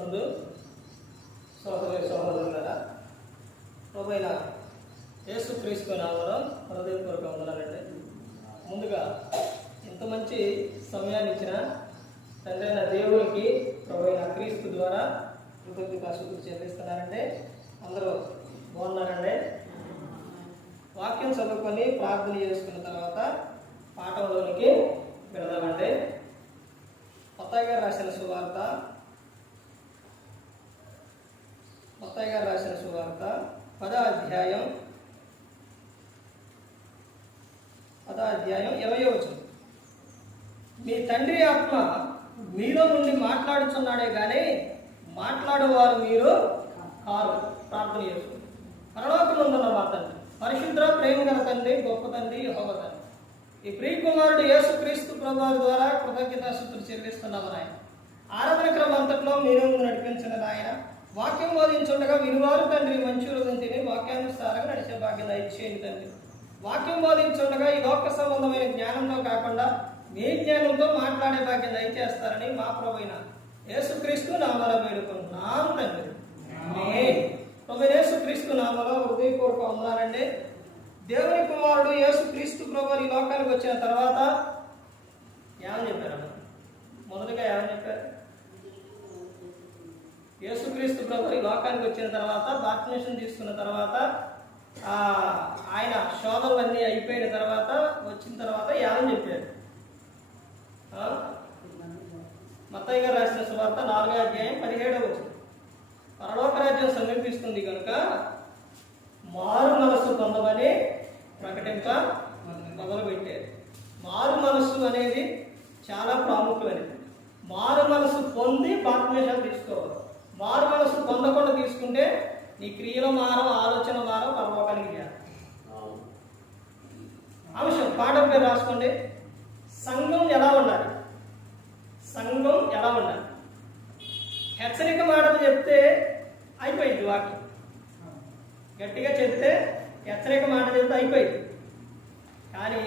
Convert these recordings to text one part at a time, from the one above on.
యేసునందు సోదరి సోదరులారా, ప్రభువైన యేసుక్రీస్తు నామములో హృదయపూర్వక వందనాలండి. ముందుగా ఇంత మంచి సమయాన్ని ఇచ్చిన తండ్రి అయిన దేవునికి ప్రభువైన క్రీస్తు ద్వారా కృతజ్ఞతాస్తుతులు చెల్లిస్తున్నారండి. అందరూ బాగున్నారండి. వాక్యం చదువుకొని ప్రార్థన చేసుకున్న తర్వాత పాఠంలోనికి వెళదామండి. మత్తయి గారు రాసిన సువార్త 10వ అధ్యాయం 20వ వచనం. మీ తండ్రి ఆత్మ మీలో నుండి మాట్లాడుచున్నాడే కానీ మాట్లాడేవారు మీరు కారు. ప్రార్థన చేసుకుంటారు. పరలోకమందున్న మా తండ్రి, పరిశుద్ధ ప్రేమ గల తండ్రి, గొప్ప తండ్రి, యెహోవా తండ్రి, ఈ ప్రియకుమారుడు యేసుక్రీస్తు ప్రభువు ద్వారా కృతజ్ఞతాస్తుతులు చెల్లిస్తున్నాము నాయన. ఆరాధన క్రమం అంతట్లో మీరు నడిపించిన నాయన. వాక్యం బోధించుండగా వినువారు తండ్రి మంచి హృదయం తిని వాక్యానుసారంగా నడిచే భాగ్యం దయచేయండి తండ్రి. వాక్యం బోధించుండగా ఈ లోక సంబంధమైన జ్ఞానంతో కాకుండా మీ జ్ఞానంతో మాట్లాడే భాగ్యం దయచేస్తారని మా ప్రభువైన యేసుక్రీస్తు నామములో వేడుకుంటున్నాం తండ్రి. ఆమేన్. ప్రభువైన యేసుక్రీస్తు నామములో హృదయపూర్వక వందనాలండి. దేవుని కుమారుడు యేసుక్రీస్తు ప్రభువు ఈ లోకానికి వచ్చిన తర్వాత ఏమని చెప్పారు? మొదలుగా ఏమని చెప్పారు? యేసుక్రీస్తు ప్రభువు ఈ లోకానికి వచ్చిన తర్వాత, బాప్తిస్మం తీసుకున్న తర్వాత, ఆయన శోధనలన్నీ అయిపోయిన తర్వాత, వచ్చిన తర్వాత ఏమని చెప్పారు? మత్తయి గారు రాసిన సువార్త 4వ అధ్యాయం 17వ వచనం. పరలోక రాజ్యం సమీపిస్తుంది కనుక మారు మనస్సు పొందమని ప్రకటింప మొదలుపెట్టారు. మారు మనస్సు అనేది చాలా ప్రాముఖ్యమైనది. మారు మనస్సు పొంది బాప్తిస్మం తీసుకోవాలి. మారు మనస్సు పొందకుండా తీసుకుంటే నీ క్రియల మారం, ఆలోచన మారం, పరలోకానికి చేయాలి. అంశం పాఠం పేరు రాసుకోండి. సంఘం ఎలా ఉండాలి? సంఘం ఎలా ఉండాలి? హెచ్చరిక మాటలు చెప్తే అయిపోయింది వాక్యం. గట్టిగా చెప్తే హెచ్చరిక మాట చెప్తే అయిపోయింది. కానీ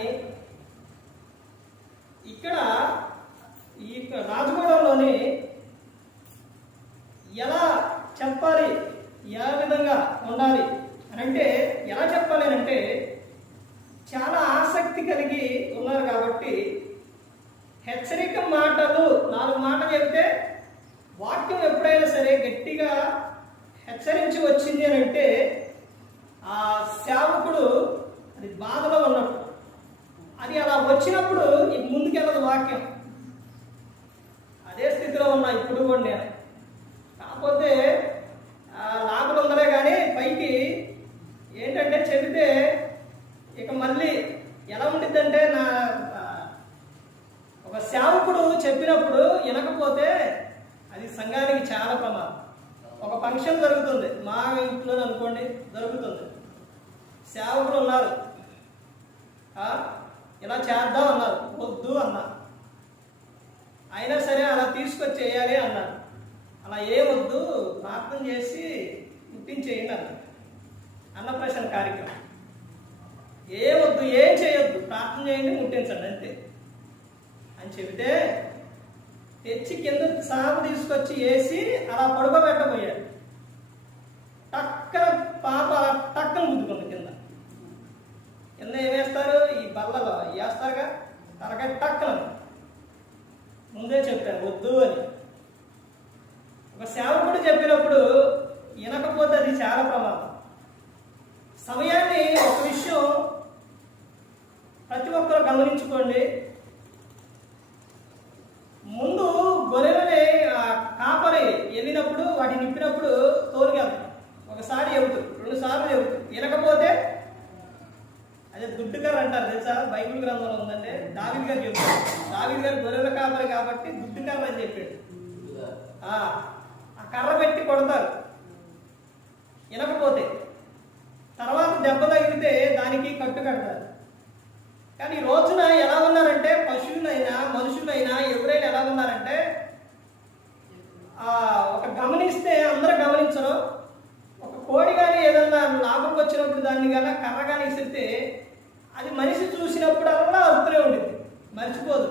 ఇక్కడ ఈ రాజగూడలోని ఎలా చెప్పాలి, ఏ విధంగా ఉండాలి అని అంటే, ఎలా చెప్పాలి అని అంటే చాలా ఆసక్తి కలిగి ఉన్నారు కాబట్టి హెచ్చరిక మాటలు 4 మాటలు చెబితే వాక్యం ఎప్పుడైనా సరే గట్టిగా హెచ్చరించి వచ్చింది అని అంటే ఆ సేవకుడు అది బాధలో ఉన్నప్పుడు, అది అలా వచ్చినప్పుడు ఇక ముందుకెళ్ళదు వాక్యం. అదే స్థితిలో ఉన్నా ఇప్పుడు కూడా నేను. కాకపోతే లాభలు ఉందలే కానీ పైకి ఏంటంటే చెబితే ఇక మళ్ళీ ఎలా ఉండిద్దంటే, ఒక సేవకుడు చెప్పినప్పుడు వినకపోతే అది సంఘానికి చాలా ప్రమాదం. ఒక ఫంక్షన్ జరుగుతుంది, మా ఇంట్లో అనుకోండి జరుగుతుంది. సేవకులు ఉన్నారు, ఇలా చేద్దాం అన్నారు, వద్దు అన్నారు. అయినా సరే అలా తీసుకొచ్చి చేయాలి అన్నారు. అలా ఏమొద్దు, ప్రార్థన చేసి ముట్టించేయండి అన్నారు. అన్నప్రాసన కార్యక్రమం ఏమొద్దు, ఏం చేయొద్దు, ప్రార్థన చేయండి, ముట్టించండి అంతే అని చెబితే తెచ్చి కింద సాగు తీసుకొచ్చి వేసి అలా పడుకోబెట్టబోయాడు. టక్కన పాప టక్కన గుద్దుకుంది కింద. కింద ఏమేస్తారు? ఈ బల్లలో వేస్తారుగా, తలకాయ టక్కన. ముందే చెప్పాను వద్దు అని. ఒక సేవకుడు చెప్పినప్పుడు వినకపోతే అది చాలా ప్రమాదం. సమయాన్ని ఒక విషయం ప్రతి ఒక్కరు గమనించుకోండి. ముందు గొర్రెలని కాపరి వెళ్ళినప్పుడు వాటిని నింపినప్పుడు తోలుకెళ్తాం. ఒకసారి చెబుతారు, 2 సార్లు చెబుతారు. వినకపోతే అదే దుడ్డుకర్ర అంటారు తెలుసా? బైబిల్ గ్రంథంలో ఉందంటే దావీదు గారు చెప్తారు. దావీదు గారు గొర్రెల కాపరి కాబట్టి దుడ్డుకర్ర అని చెప్పాడు. ఆ కర్ర పెట్టి కొడతారు వినకపోతే. తర్వాత దెబ్బ తగిలితే దానికి కట్టు కడతారు. కానీ ఈ రోజున ఎలా ఉన్నారంటే, పశువులైనా మనుషులైనా ఎవరైనా ఎలా ఉన్నారంటే, ఒక గమనిస్తే అందరూ గమనించరు. ఒక కోడి కానీ ఏదన్నా లాభంకి వచ్చినప్పుడు దాన్ని కానీ కర్ర కానీ ఇసిరితే అది మనిషి చూసినప్పుడు అలా అరుతూనే ఉండిద్ది, మర్చిపోదు.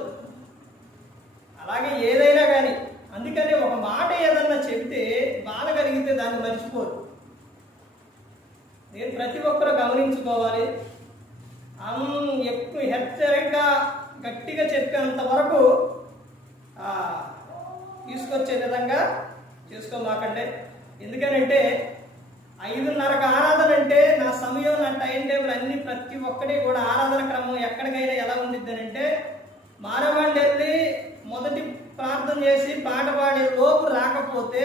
అలాగే ఏదైనా కానీ అందుకని ఒక మాట ఏదన్నా చెబితే బాధ కలిగితే దాన్ని మర్చిపోరు. నేను ప్రతి ఒక్కరూ గమనించుకోవాలి. ఎక్కువ హెచ్చరికగా గట్టిగా చెప్పేంత వరకు తీసుకొచ్చే విధంగా చేసుకోమాకండి. ఎందుకనంటే 5:30కి ఆరాధన అంటే నా సమయం, నా టైం టేబుల్ అన్ని ప్రతి ఒక్కటి కూడా ఆరాధన క్రమం ఎక్కడికైనా ఎలా ఉండిద్ది అంటే మారవాడిని వెళ్ళి మొదటి ప్రార్థన చేసి పాట పాడే లోపు రాకపోతే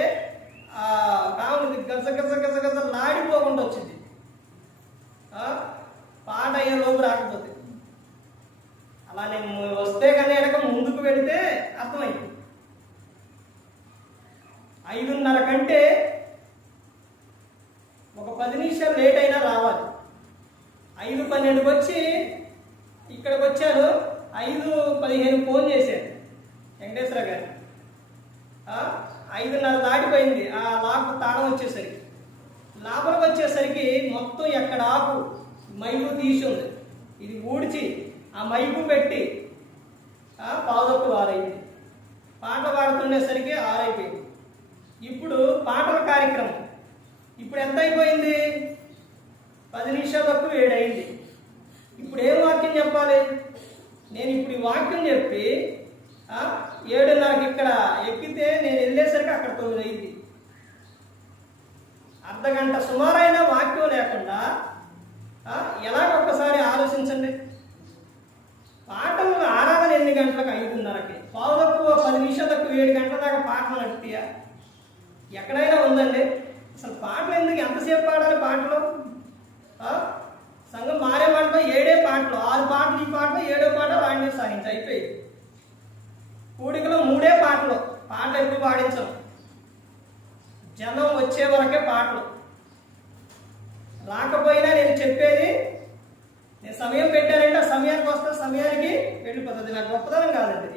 కావుని గజ లాడిపోకుండా వచ్చింది. పాట అయ్యే లోపు రాకపోతే అలా నేను వస్తే కానీ ఎడక ముందుకు వెళితే అర్థమైంది. 5:30 కంటే ఒక 10 నిమిషాలు లేట్ అయినా రావాలి. 5:12కి వచ్చి ఇక్కడికి వచ్చాను. 5:15 ఫోన్ చేశాను వెంకటేశ్వర గారు. 5:30 దాటిపోయింది. ఆ లాకు తాళం వచ్చేసరికి లోపలికి వచ్చేసరికి మొత్తం ఎక్కడ ఆకు మైకు తీసి ఉంది. ఇది ఊడ్చి ఆ మైకు పెట్టి 5:15 పాట పాడుతుండేసరికి 6 అయిపోయింది. ఇప్పుడు పాటల కార్యక్రమం ఇప్పుడు ఎంత అయిపోయింది? 10 నిమిషాల వరకు 7 అయింది. ఇప్పుడు ఏం వాక్యం చెప్పాలి? నేను ఇప్పుడు ఈ వాక్యం చెప్పి 7:30కి ఇక్కడ ఎక్కితే నేను వెళ్ళేసరికి అక్కడ 9 అయింది. అర్ధగంట సుమారైన వాక్యం లేకుండా ఎలాగొక్కసారి ఆలోచించండి. పాటలు ఆరాధన ఎన్ని గంటలకు? 5:30కి. 10 నిమిషాలకు 7 గంటల దాకా పాటలు నడుపుతాయా? ఎక్కడైనా ఉందండి? అసలు పాటలు ఎందుకు ఎంతసేపు పాడాలి? పాటలు సంఘం మారే పాటలో 7 పాటలు, 6 పాటలు ఈ పాటలో 7వ పాట వాడిని సాగించి అయిపోయింది. కూడికలో 3 పాటలు, పాటలు ఎక్కువ పాడించం. జనం వచ్చే వరకే పాటలు. రాకపోయినా నేను చెప్పేది, నేను సమయం పెట్టానంటే ఆ సమయానికి వస్తే సమయానికి వెళ్ళిపోతుంది. నాకు గొప్పతనం కాదండి,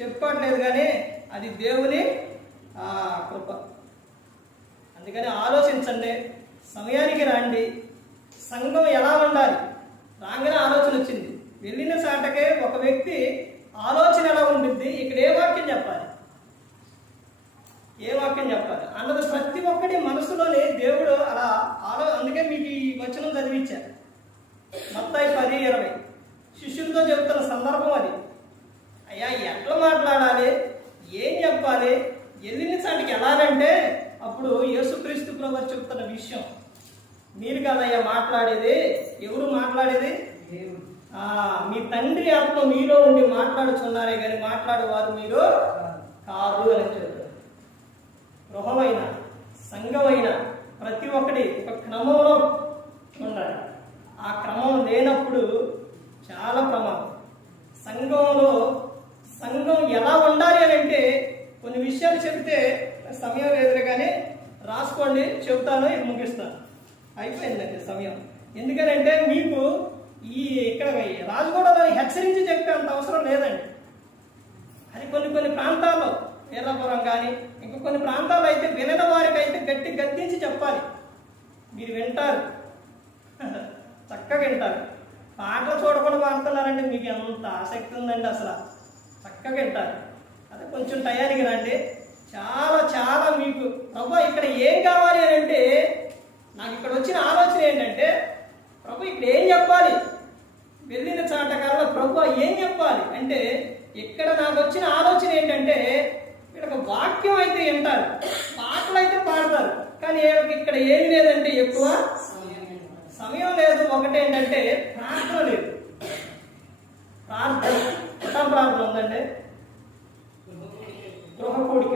చెప్పట్లేదు, కానీ అది దేవుని కృప. అందుకని ఆలోచించండి, సమయానికి రండి. సంఘం ఎలా ఉండాలి? రాగానే ఆలోచన వచ్చింది. వెళ్ళిన చాటకే ఒక వ్యక్తి ఆలోచన ఎలా ఉంటుంది, ఇక్కడ ఏ వాక్యం చెప్పాలి, ఏ వాక్యం చెప్పాలి అన్నది ప్రతి ఒక్కటి మనసులోనే దేవుడు అలా అందుకే మీకు ఈ వచనం చదివించారు. మత్తయి 10:20 శిష్యులతో చెబుతున్న సందర్భం అది. అయ్యా ఎట్లా మాట్లాడాలి, ఏం చెప్పాలి, వెళ్ళిన చాటికి ఎలానంటే అప్పుడు యేసుక్రీస్తు ప్రభువు చెప్తున్న విషయం, మీరు కదయ్యా మాట్లాడేది. ఎవరు మాట్లాడేది? మీ తండ్రి ఆత్మ మీలో ఉండి మాట్లాడుచున్నారే కానీ మాట్లాడేవారు మీరు కాదు అని చెప్తారు. గృహమైన సంఘమైన ప్రతి ఒక్కటి ఒక క్రమంలో ఉండాలి. ఆ క్రమం లేనప్పుడు చాలా ప్రమాదం. సంఘం ఎలా ఉండాలి అని అంటే కొన్ని విషయాలు చెబితే సమయం లేదు కానీ రాసుకోండి, చెబుతాను, ఇది ముగిస్తాను. అయిపోయిందండి సమయం. ఎందుకనంటే మీకు ఇక్కడ రాజగూడలో హెచ్చరించి చెప్పే అంత అవసరం లేదండి. అది కొన్ని ప్రాంతాల్లో వీరాపురం కానీ ఇంకా కొన్ని ప్రాంతాల్లో అయితే వినని వారికి అయితే గట్టి గద్దించి చెప్పాలి. మీరు వింటారు, చక్కగా వింటారు. పాటలు చూడకుండా పాడుతున్నారంటే మీకు ఎంత ఆసక్తి ఉందండి, అసలు చక్కగా వింటారు. అదే కొంచెం టయానికి రండి. చాలా మీకు ప్రభు ఇక్కడ ఏం కావాలి అని అంటే, నాకు ఇక్కడ వచ్చిన ఆలోచన ఏంటంటే, ప్రభు ఇక్కడ ఏం చెప్పాలి, వెళ్ళిన చాటకాలలో ప్రభు ఏం చెప్పాలి అంటే, ఇక్కడ నాకు వచ్చిన ఆలోచన ఏంటంటే, ఇక్కడ ఒక వాక్యం అయితే వింటారు, పాటలు అయితే పాడతారు, కానీ ఇక్కడ ఏమి లేదంటే ఎక్కువ సమయం లేదు. ఒకటేంటంటే ప్రార్థన లేదు. ప్రార్థన ఉందండి, గృహ కోడిక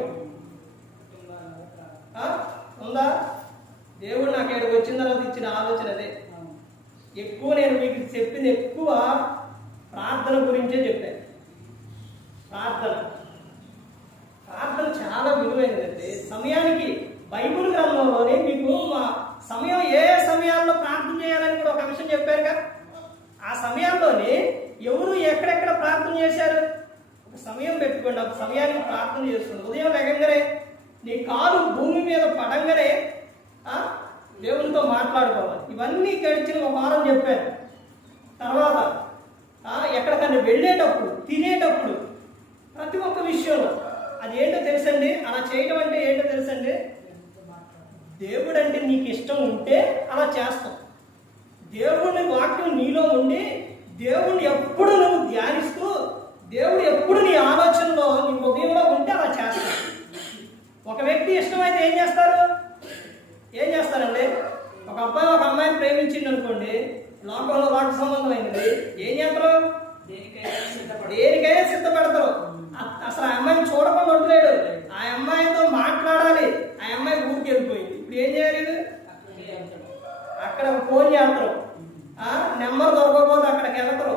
ఉందా? దేవుడు నాకు ఇక్కడికి వచ్చిన తర్వాత ఇచ్చిన ఆలోచన అదే. ఎక్కువ నేను మీకు చెప్పింది ఎక్కువ ప్రార్థన గురించే చెప్పాను. ప్రార్థన చాలా విలువైనదండి. సమయానికి బైబిల్ గ్రంథంలోనే మీకు సమయం ఏ సమయాల్లో ప్రార్థన చేయాలని కూడా ఒక అంశం చెప్పారుగా. ఆ సమయాల్లోనే ఎవరు ఎక్కడెక్కడ ప్రార్థన చేశారు, ఒక సమయం పెట్టుకోండి. ఒక సమయానికి ప్రార్థన చేస్తుంది. ఉదయం లేకంగానే నీ కాలు భూమి మీద పడంగానే దేవునితో మాట్లాడుకోవాలి. ఇవన్నీ గడిచిన ఒక వారం చెప్పాను. తర్వాత ఎక్కడికన్నా వెళ్ళేటప్పుడు, తినేటప్పుడు, ప్రతి ఒక్క విషయంలో అది ఏంటో తెలుసండి, అలా చేయడం అంటే ఏంటో తెలుసండి, దేవుడు అంటే నీకు ఇష్టం ఉంటే అలా చేస్తావు. దేవుని వాక్యం నీలో ఉండి దేవుణ్ణి ఎప్పుడు నువ్వు ధ్యానిస్తూ దేవుడు ఎప్పుడు నీ ఆలోచనలో నీ హృదయంలో ఉంటే అలా చేస్తావు. ఒక వ్యక్తి ఇష్టమైతే ఏం చేస్తారండి, ఒక అబ్బాయి ఒక అమ్మాయిని ప్రేమించింది అనుకోండి, లోకంలో వాటి సంబంధమైనది, ఏం చేస్తారు, దేనికైనా సిద్ధపడతారు. అసలు ఆ అమ్మాయిని చూడకుండా ఉండలేడు, ఆ అమ్మాయితో మాట్లాడాలి. ఆ అమ్మాయి ఊరికి వెళ్ళిపోయింది, ఇప్పుడు ఏం చేయాలి, అక్కడ ఫోన్ చేస్తారు, నెంబర్ దొరకకపోతే అక్కడికి వెళ్తారు,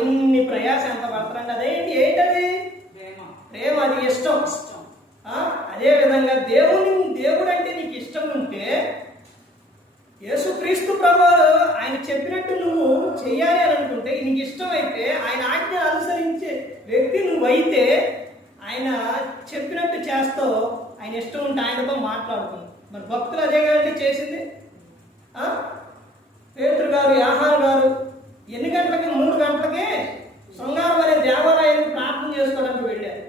ఎన్ని ప్రయాసం ఎంత పడతారండి. ఏంటది ప్రేమ, అది ఇష్టం. అదే విధంగా దేవుడు అంటే నీకు ఇష్టం ఉంటే, యేసుక్రీస్తు ప్రభువు ఆయన చెప్పినట్టు నువ్వు చెయ్యాలి అని అనుకుంటే, నీకు ఇష్టమైతే, ఆయన ఆజ్ఞ అనుసరించే వ్యక్తి నువ్వైతే, ఆయన చెప్పినట్టు చేస్తావు, ఆయన ఇష్టం ఉంటే ఆయనతో మాట్లాడుతున్నావు. మరి భక్తులు అదే కదండి చేసింది. పేతురు గారు, యోహాను గారు ఎన్ని గంటలకి, 3 గంటలకే శృంగారం అనే దేవాలయానికి ప్రార్థన చేసుకోవడానికి వెళ్ళారు.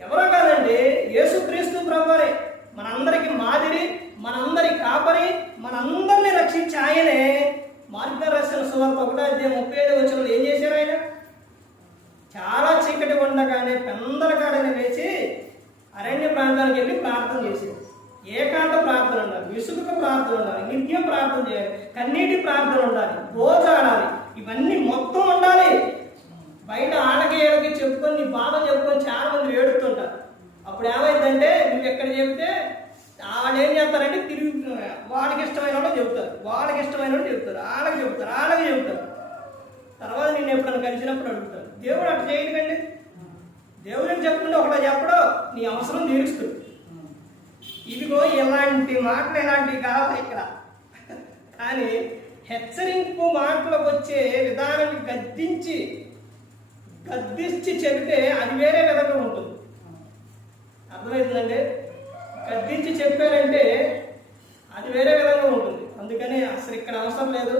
ఎవరో కాదండి, యేసుక్రీస్తు ప్రభువే మనందరికి మాదిరి, మనందరి కాపరి, మనందరినీ రక్షించి ఆయనే మార్గం రాసిన సువార్త 1:35 ఏం చేశారు, ఆయన చాలా చీకటి ఉండగానే పెందలకాడని లేచి అరణ్య ప్రాంతానికి వెళ్ళి ప్రార్థన చేశారు. ఏకాంత ప్రార్థన ఉండాలి, విసుగుక ప్రార్థన ఉండాలి, నిత్యం ప్రార్థన చేయాలి, కన్నీటి ప్రార్థన ఉండాలి, గోజాడాలి, ఇవన్నీ మొత్తం ఉండాలి. బయట ఆడకి ఏడకి చెప్పుకొని నీ బాధ చెప్పుకొని చాలా మంది ఏడుతుంటారు. అప్పుడు ఏమైందంటే, నువ్వు ఎక్కడ చెబితే వాళ్ళు ఏం చేస్తారంటే తిరిగి వాడికి ఇష్టమైన వాళ్ళు చెబుతారు, వాళ్ళకి ఇష్టమైన వాళ్ళు చెబుతారు, వాళ్ళకి చెబుతారు. తర్వాత నేను ఎప్పుడైనా కలిసినప్పుడు అడుగుతాను. దేవుడు అట్లా చేయకండి. దేవుడికి చెప్పుకుంటే ఒకలా చెప్పడం నీ అవసరం తీరుస్తుంది. ఇదిగో ఇలాంటి మాటలు ఇలాంటివి కావాలి ఇక్కడ. కానీ హెచ్చరింపు మాటలకు వచ్చే విధానాన్ని గద్దించి చెబితే అది వేరే విధంగా ఉంటుంది. అర్థమవుతుందండి? గద్దించి చెప్పారంటే అది వేరే విధంగా ఉంటుంది. అందుకని అసలు ఇక్కడ అవసరం లేదు,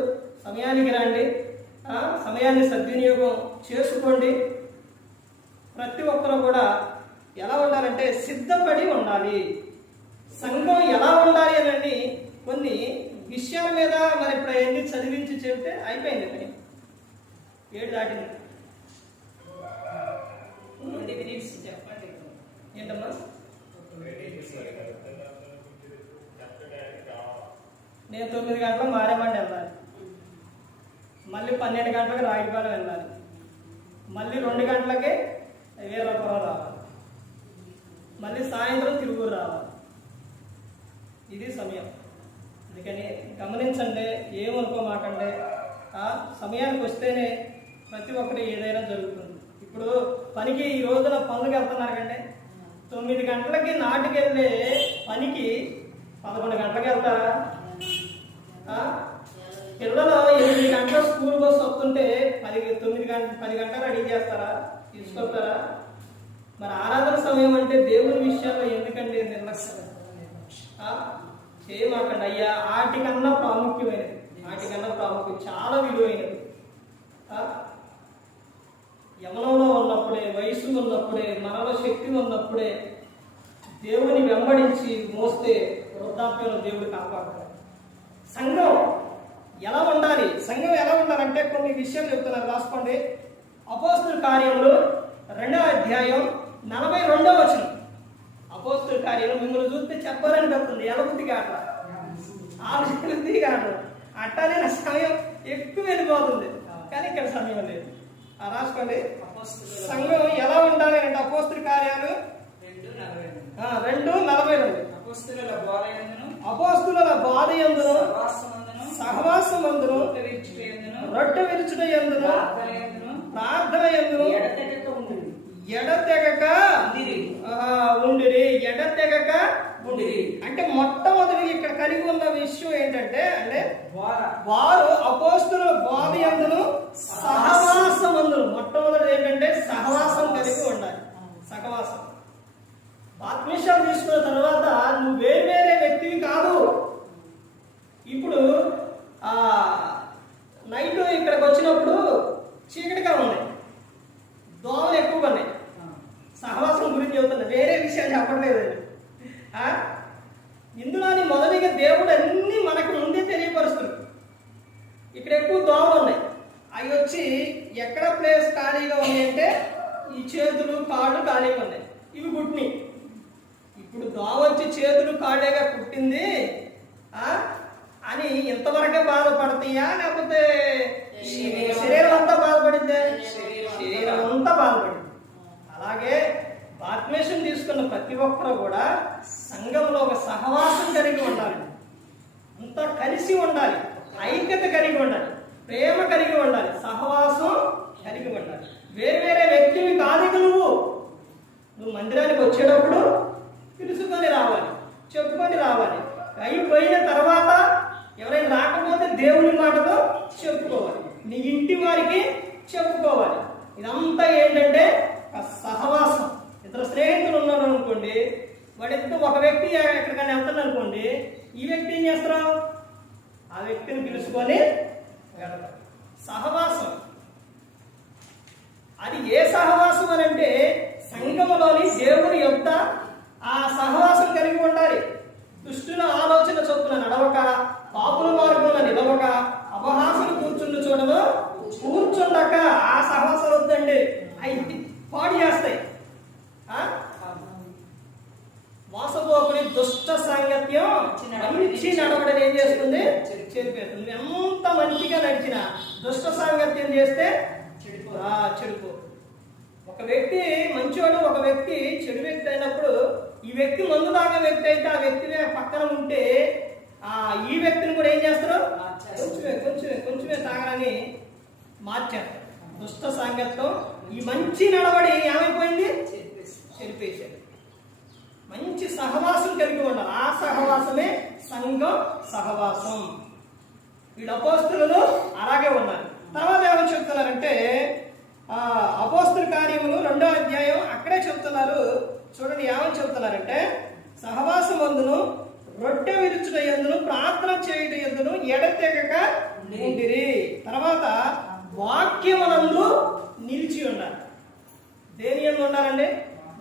సమయానికి రండి, సమయాన్ని సద్వినియోగం చేసుకోండి. ప్రతి ఒక్కరూ కూడా ఎలా ఉండాలంటే సిద్ధపడి ఉండాలి. సంఘం ఎలా ఉండాలి అని కొన్ని విషయాల మీద మరి ఇప్పుడు ఎన్ని చదివించి చెబితే అయిపోయింది. కానీ 7 దాటింది. చెప్పండి ఏంటమ్మా? నేను 9 గంటలకు మారేమండి వెళ్ళాలి, మళ్ళీ 12 గంటలకు రాగిపాలెం వెళ్ళాలి, మళ్ళీ 2 గంటలకే వీరపురం రావాలి, మళ్ళీ సాయంత్రం తిరుగురు రావాలి. ఇది సమయం. అందుకని గమనించండి, ఏమనుకోమాకండి. సమయానికి వస్తేనే ప్రతి ఒక్కటి ఏదైనా జరుగుతుంది. ఇప్పుడు పనికి ఈ రోజున పనులకు వెళ్తున్నారు కండి, 9 గంటలకి నాటికి వెళ్ళే పనికి 11 గంటలకు వెళ్తారా? పిల్లలు 8 గంటల స్కూల్ బస్సు వస్తుంటే 10 గంటలు రెడీ చేస్తారా, తీసుకొస్తారా? మరి ఆరాధన సమయం అంటే దేవుని విషయాల్లో ఎందుకండి నిర్లక్ష్యం చేయమాకండి అయ్యా. వాటికన్నా ప్రాముఖ్యమైనది, చాలా విలువైనది. యవనంలో ఉన్నప్పుడే, వయసు ఉన్నప్పుడే, మనలో శక్తి ఉన్నప్పుడే దేవుని వెంబడించి మోస్తే వృద్ధాప్యంలో దేవుడు కాపాడతాడు. సంఘం ఎలా ఉండాలంటే కొన్ని విషయాలు చెప్తున్నారు, రాసుకోండి. అపోస్తుల కార్యములు 2వ అధ్యాయం 42వ వచనం. అపోస్తుల కార్యాలు మిమ్మల్ని చూస్తే చెప్పాలనిపిస్తుంది, ఎలబుద్ధి కాట, ఆలోచన కాదు. అట్టానే నా సమయం ఎక్కువ వెళ్ళిపోతుంది, కానీ ఇక్కడ సమయం లేదు. రాసుకోండి. సంఘం ఎలా ఉండాలి అంటే అపోస్తుల కార్యాలు 2:42. అపోస్తుల బోధయందును సహవాసమందును రొట్టె విరుచుట యందును ప్రార్థన యందును ఎడతెగక ఉండిరి. అంటే మొట్టమొదటి ఇక్కడ కలిగి ఉన్న విషయం ఏంటంటే, వారు అపోస్తుల బోధయందును సహవాసమందును. మొట్టమొదటి ఏంటంటే సహవాసం కలిగి ఉండాలి. సహవాసం. ఆత్మీయాలు తీసుకున్న తర్వాత నువ్వు వేరే వ్యక్తివి కాదు. ఇప్పుడు నైట్ ఇక్కడికి వచ్చినప్పుడు చీకటిగా ఉన్నాయి, దోమలు ఎక్కువగా ఉన్నాయి, సహవాసం ఇందులోని మొదటిగా దేవుడు అన్ని మనకు ముందే తెలియపరుస్తున్నాడు. ఇక్కడ ఎక్కువ దోమలు ఉన్నాయి. అవి వచ్చి ఎక్కడ ప్లేస్ ఖాళీగా ఉంది అంటే ఈ చేతులు కాళ్ళు ఖాళీగా ఉన్నాయి, ఇవి కుట్టినాయి. ఇప్పుడు దోమ వచ్చి చేతులు కాళ్ళేగా కుట్టింది అని ఇంతవరకే బాధపడతాయా, లేకపోతే శరీరం అంతా బాధపడిందే? శరీరం అంతా బాధపడింది. అలాగే బాప్తిస్మం తీసుకున్న ప్రతి ఒక్కరు కూడా సంఘంలో ఒక సహవాసం కలిగి ఉండాలి, అంతా కలిసి ఉండాలి, ఐక్యత కలిగి ఉండాలి, ప్రేమ కలిగి ఉండాలి, సహవాసం కలిగి ఉండాలి. వేరే వేరే వ్యక్తివి కాదు. నువ్వు మందిరానికి వచ్చేటప్పుడు పిలుచుకొని రావాలి, చెప్పుకొని రావాలి. అయిపోయిన తర్వాత ఎవరైనా రాకపోతే దేవుని మాటతో చెప్పుకోవాలి, నీ ఇంటి వారికి చెప్పుకోవాలి. ఇదంతా ఏంటంటే సహవాసం. ఇద్దరు స్నేహితులు ఉన్నారు అనుకోండి, వాడిద్దరు ఒక వ్యక్తి ఎక్కడికైనా వెళ్తాను అనుకోండి, ఈ వ్యక్తి ఏం చేస్తారు? ఆ వ్యక్తిని పిలుచుకొని వెళ్తారు. సహవాసం అది ఏ సహవాసం అని అంటే సంఘములోని దేవుని యొక్క ఆ సహవాసం కలిగి ఉండాలి. దుష్టుల ఆలోచన చొప్పున నడవక, పాపుల మార్గంలో నిలవక, అపహాసులు కూర్చుండు చూడను కూర్చుండక. ఆ సహవాసం వద్దండి, అవి పాడు చేస్తాయి. మోసపోకుని దుష్ట సాంగత్యం మంచి నడవడం ఏం చేస్తుంది? చెడిపేస్తుంది. ఎంత మంచిగా నడిచినా దుష్ట సాంగత్యం చేస్తే చెడిపో. ఒక వ్యక్తి మంచివాడు, ఒక వ్యక్తి చెడు వ్యక్తి అయినప్పుడు ఈ వ్యక్తి మందు తాగే వ్యక్తి అయితే ఆ వ్యక్తి పక్కన ఉంటే ఈ వ్యక్తిని కూడా ఏం చేస్తారు? కొంచెమే తాగడానికి మార్చేస్తారు. దుష్ట సాంగత్యం ఈ మంచి నడవడి ఏమైపోయింది? చెరిపేశారు. మంచి సహవాసం కలిగి ఉండాలి. ఆ సహవాసమే సంఘం సహవాసం. వీడు అపోస్తులు అలాగే ఉన్నారు. తర్వాత ఏమని చెప్తున్నారంటే అపోస్తుల కార్యములు 2వ అధ్యాయం అక్కడే చెప్తున్నారు. చూడండి ఏమని చెప్తున్నారంటే, సహవాసం అందును రొట్టె విరుచుట యందును ప్రార్థన చేయుట యందును ఎడతెగక ఉండిరి. తర్వాత వాక్యమునందు నిలిచి ఉండాలి. దేని యందు ఉండాలండి?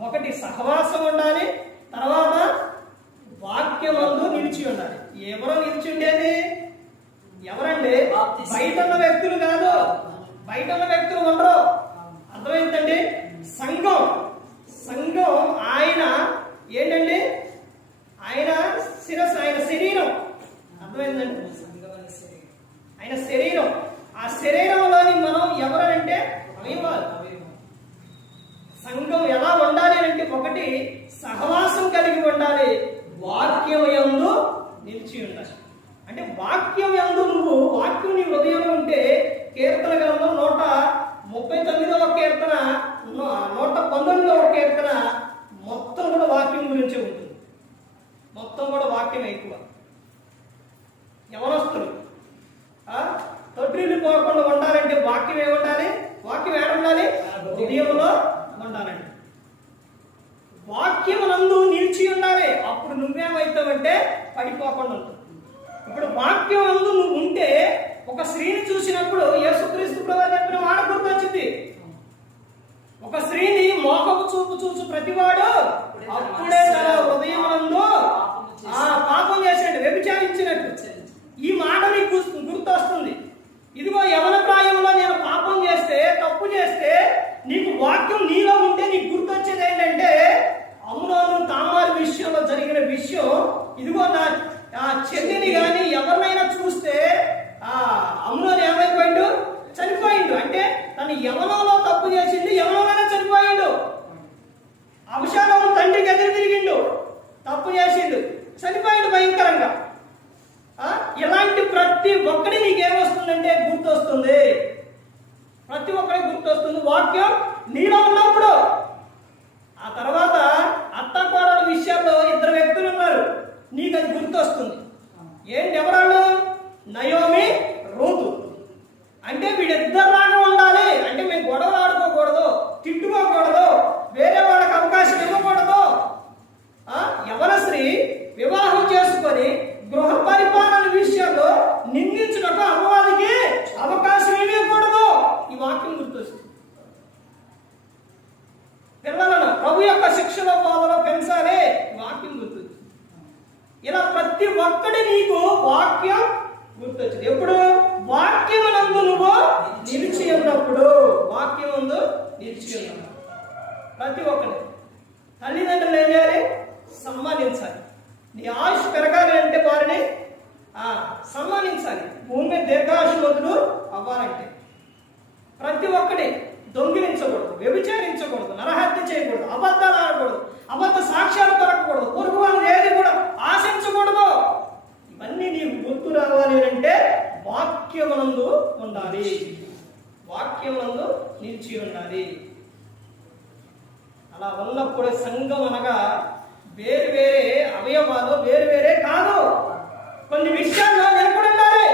ఒకటి సహవాసం ఉండాలి, తర్వాత వాక్యమందు నిలిచి ఉండాలి. ఎవరో నిలిచి ఉండేది? ఎవరండి? బయట ఉన్న వ్యక్తులు కాదు, బయట ఉన్న వ్యక్తులు ఉండరు. అర్థమైందండి? సంఘం ఆయన ఏంటండి? ఆయన శిరస్సు, ఆయన శరీరం. అర్థమైందండి? ఆయన శరీరం. ఆ శరీరంలోని మనం ఎవరంటే అవయవాలు. సంఘం ఎలా ఉండాలి అంటే ఒకటి సహవాసం కలిగి ఉండాలి, వాక్యం యందు నిలిచి ఉండాలి. అంటే వాక్యం యందు వాక్యం నీ హృదయంలో ఉంటే కీర్తన గ్రంథం 139వ కీర్తన, 119వ కీర్తన మొత్తం కూడా వాక్యం గురించి ఉంటుంది. మొత్తం కూడా వాక్యం ఎక్కువ. యవనస్తులు తొట్టిల్లు పోకుండా ఉండాలంటే వాక్యం ఏముండాలి? వాక్యం ఏడ ఉండాలి? హృదయంలో ఉండాలండి. వాక్యమునందు నిలిచి ఉండాలి. అప్పుడు నువ్వేమవుతావంటే పడిపోకుండా ఉంటావు. ఇప్పుడు వాక్యం నందు నువ్వు ఉంటే ఒక స్త్రీని చూసినప్పుడు యేసుక్రీస్తు ప్రభువు చెప్పిన మాట గుర్తొచ్చింది. ఒక స్త్రీని మోహపు చూపు చూసి ప్రతివాడు అప్పుడే తన హృదయమునందు పాపం చేశాడు, వ్యభిచారించినట్టు. ఈ మాట నీకు గుర్తొస్తుంది. ఇదిగో యవన ప్రాయంలో నేను పాపం చేస్తే, తప్పు చేస్తే, నీకు వాక్యం నీలో ఉంటే నీకు గుర్తొచ్చేది ఏంటంటే అమ్నోను తామారు విషయంలో జరిగిన విషయం. ఇదిగో నా చెల్లిని కానీ ఎవరినైనా చూస్తే అమ్నోను ఏమైపోయిండు? చనిపోయిండు. అంటే తను యవనంలో తప్పు చేసిండు, యవనంలోనే చనిపోయిండు. అభిషాలోను తండ్రికి ఎదురు తిరిగిండు, తప్పు చేసిండు, చనిపోయిండు భయంకరంగా. ఇలాంటి ప్రతి ఒక్కడి నీకేమొస్తుందంటే గుర్తొస్తుంది. ప్రతి ఒక్కరికి గుర్తొస్తుంది వాక్యం నీలో ఉన్నప్పుడు. ఆ తర్వాత అత్త కోడల విషయాల్లో 2 వ్యక్తులు ఉన్నారు, నీకు అది గుర్తొస్తుంది. ఏంటి ఎవరాళ్ళు? Naomi, Ruth. అంటే వీడిద్దరులాగా ఉండాలి. అంటే మేము గొడవలు ఆడుకోకూడదు, తిట్టుకోకూడదు, వేరే వాళ్ళకి అవకాశం ఇవ్వకూడదు. యవన స్త్రీ వివాహం చేసుకొని గృహ పరిపాలన విషయాల్లో నిందించుటకు అపవాదికి అవకాశం ఇవ్వకూడదు. ఈ వాక్యం గుర్తొస్తుంది. పిల్లలను ప్రభు యొక్క శిక్షణ బోధలో పెంచాలి. వాక్యం గుర్తొస్తుంది. ఇలా ప్రతి ఒక్కటి నీకు వాక్యం గుర్తొచ్చింది. ఎప్పుడు? వాక్యమునందు నువ్వు నిలిచి ఉన్నప్పుడు. వాక్యముందు నిలిచి ఉన్నప్పుడు ప్రతి ఒక్కటి. తల్లిదండ్రులు ఏం చేయాలి? సన్మానించాలి. నీ ఆయుష్ పెరగాలి అంటే వారిని సన్మానించాలి. భూమి మీద దీర్ఘాయుష్మంతుడు అవ్వాలంటే ప్రతి ఒక్కటి దొంగిలించకూడదు, వ్యభిచారించకూడదు, నరహత్య చేయకూడదు, అబద్ధాలు ఆడకూడదు, అబద్ధ సాక్ష్యాలు దొరకకూడదు, పొరుగు వాళ్ళని ఏది కూడా ఆశించకూడదు. ఇవన్నీ నీకు గుర్తు రావాలి అంటే వాక్యమునందు ఉండాలి, వాక్యమునందు నిలిచి ఉండాలి. అలా ఉన్నప్పుడు సంఘం అనగా వేరు వేరే అవయవాలు వేరు వేరే కాదు. కొన్ని విషయాల్లో నిలబడి ఉండాలి,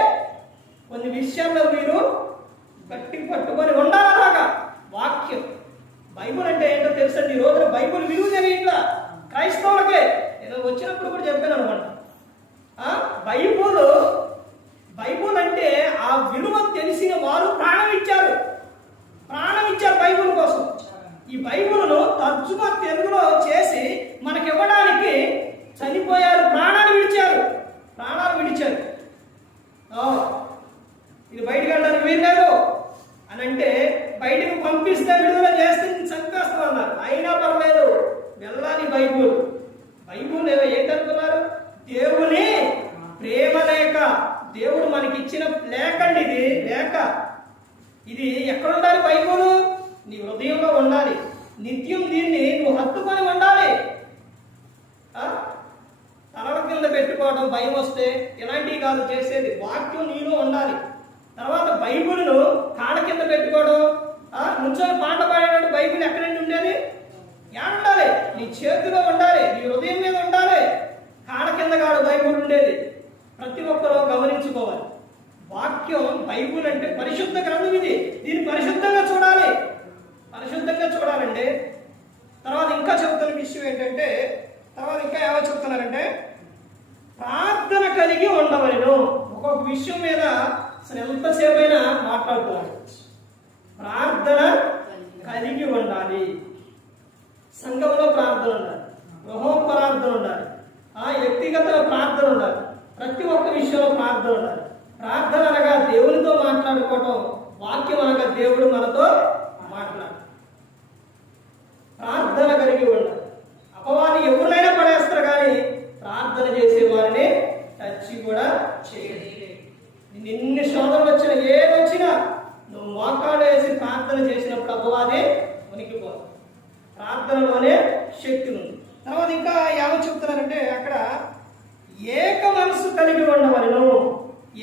కొన్ని విషయాల్లో మీరు గట్టి పట్టుకొని ఉండాలి. అలాగా వాక్యం బైబుల్ అంటే ఏంటో తెలుసండి. ఈ రోజున బైబుల్ విలువ తెలియట్లా క్రైస్తవులకే. నేను వచ్చినప్పుడు కూడా చెప్పాను అనమాట. బైబుల్ అంటే ఆ విలువ తెలిసిన వారు ప్రాణం ఇచ్చారు బైబుల్ కోసం. ఈ బైబుల్ను తర్జుమా తెలుగులో చేసి మనకివ్వడానికి చనిపోయారు, ప్రాణాలు విడిచారు. ఇది బయటకు వెళ్ళడానికి వీల్లేదు అని అంటే బయటకు పంపిస్తే విడుదల చేస్తే చంపేస్తాం అన్నారు. అయినా పర్లేదు, వెళ్ళాలి. బైబుల్ ఏంటనుకున్నారు? దేవుని ప్రేమ లేఖ. దేవుడు మనకిచ్చిన లేఖ అండి ఇది. లేఖ ఇది ఎక్కడ ఉండాలి? బైబుల్ నీ హృదయంలో ఉండాలి. నిత్యం దీన్ని నువ్వు హత్తుకొని ఉండాలి. తలల కింద పెట్టుకోవడం భయం వస్తే ఇలాంటివి కాదు చేసేది. వాక్యం నీలో ఉండాలి. తర్వాత బైబుల్ను కాళ్ళ కింద పెట్టుకోవడం, నుంచొని పాట పాడేటట్టు బైబిల్ ఎక్కడండి ఉండేది? ఉండాలి, నీ చేతిలో ఉండాలి, నీ హృదయం మీద ఉండాలి. కాళ్ళ కింద కాదు బైబుల్ ఉండేది. ప్రతి ఒక్కరూ గమనించుకోవాలి. వాక్యం బైబుల్ అంటే పరిశుద్ధ గ్రంథం. దీన్ని పరిశుద్ధంగా చూడాలండి. తర్వాత ఇంకా చెబుతున్న విషయం ఏంటంటే, ఇంకా ఏమో చెప్తున్నారంటే ప్రార్థన కలిగి ఉండవలెను. ఒక్కొక్క విషయం మీద అసలు ఎంతసేపు అయినా మాట్లాడుకోవాలి. ప్రార్థన కలిగి ఉండాలి. సంఘంలో ప్రార్థన ఉండాలి, గృహం ప్రార్థన ఉండాలి, వ్యక్తిగత ప్రార్థన ఉండాలి, ప్రతి ఒక్క విషయంలో ప్రార్థన ఉండాలి. ప్రార్థన అనగా దేవునితో మాట్లాడుకోవటం, వాక్యం అనగా దేవుడు మనతో మాట్లాడు. ప్రార్థన కలిగి ఉండాలి. అపవాది ఎవరినైనా పడేస్తారు కానీ ప్రార్థన చేసే వారిని టచ్ కూడా చేయలేదు. ఎన్ని శోధనలు వచ్చినా ఏదొచ్చినా నువ్వు మోకాలు వేసి ప్రార్థన చేసినప్పుడు అపవాది ఉనికిపోదు. ప్రార్థనలోనే శక్తి ఉంది. తర్వాత ఇంకా ఏమని చెప్తున్నారంటే అక్కడ ఏక మనస్సు కలిగి ఉండవలెను.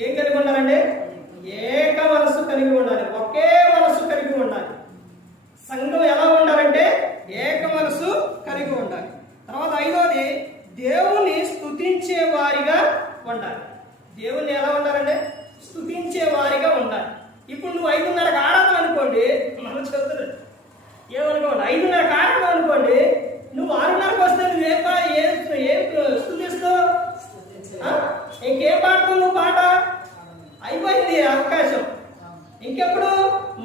ఏం కలిగి ఉండాలంటే ఏక మనస్సు కలిగి ఉండాలి, ఒకే మనస్సు కలిగి ఉండాలి. సంఘం ఎలా ఉండాలంటే ఏక మనస్సు కలిగి ఉండాలి. తర్వాత ఐదోది దేవుని స్తుతించే వారిగా ఉండాలి. దేవుణ్ణి ఎలా ఉండాలంటే స్తుతించే వారిగా ఉండాలి. ఇప్పుడు నువ్వు 5:30కి ఆరాధన అనుకోండి, మనం చదువుతుంది ఏమనుకోండి, 5:30కి ఆరాధన అనుకోండి, నువ్వు 6:30కి వస్తే నువ్వేం స్తుతిస్తావు? ఇంకేం పాడుతావు నువ్వు? పాట అయిపోయింది అవకాశం. ఇంకెప్పుడు